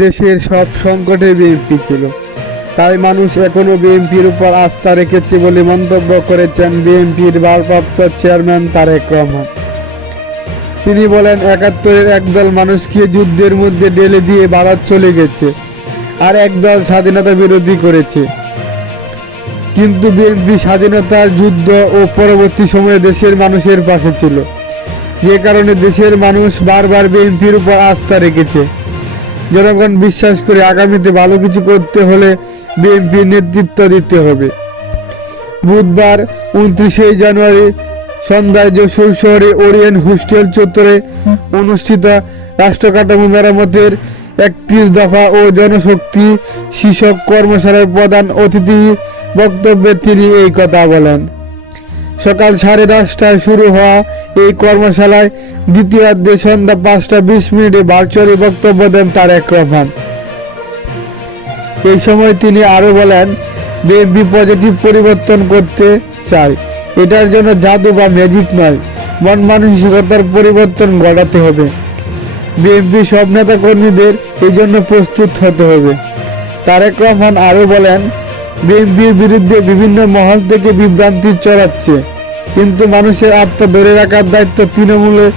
দেশের সব সংকটে বিএনপি ছিল, তাই মানুষ এখনো বিএনপির উপর আস্থা রেখেছে বলে মন্তব্য করেছেন বিএনপির ভারপ্রাপ্ত চেয়ারম্যান তারেক রহমান। তিনি বলেন, ৭১-এর একদল মানুষকে যুদ্ধের মধ্যে ঢেলে দিয়ে ভারত চলে গেছে, আর একদল স্বাধীনতা বিরোধী করেছে। কিন্তু বিএনপি স্বাধীনতার, যুদ্ধ ও পরবর্তী সময়ে দেশের মানুষের পাশে ছিল, যে কারণে দেশের মানুষ বারবার বিএনপির উপর আস্থা রেখেছে। জনগণ বিশ্বাস করে আগামীতে ভালো কিছু করতে হলে বিএনপির নেতৃত্ব দিতে হবে। বুধবার ২৯শে জানুয়ারি সন্ধ্যায় যশোর শহরে ওরিয়েন্ট হোস্টেল চত্বরে অনুষ্ঠিত রাষ্ট্র কাঠামো মেরামতের ৩১ দফা ও জনশক্তি শীর্ষক কর্মশালার প্রধান অতিথি বক্তব্যে তিনি এই কথা বলেন। সকাল 10:30টায় শুরু হওয়া এই কর্মশালায় দ্বিতীয়ার্ধে সন্ধ্যা 5:20 ভার্চুয়ালি বক্তব্য দেন তারেক রহমান। এই সময় তিনি আরো বলেন, বিএনপি পজিটিভ পরিবর্তন করতে চায়। এটার জন্য জাদু বা ম্যাজিক নয়, মন মানসিকতার পরিবর্তন ঘটাতে হবে। বিএনপি সব নেতা কর্মীদের এই জন্য প্রস্তুত হতে হবে। তারেক রহমান আরো বলেন, বিএনপির বিরুদ্ধে বিভিন্ন মহল থেকে বিভ্রান্তি ছড়াচ্ছে, কিন্তু মানুষের আত্মা ধরে রাখার দায়িত্ব তৃণমূলের।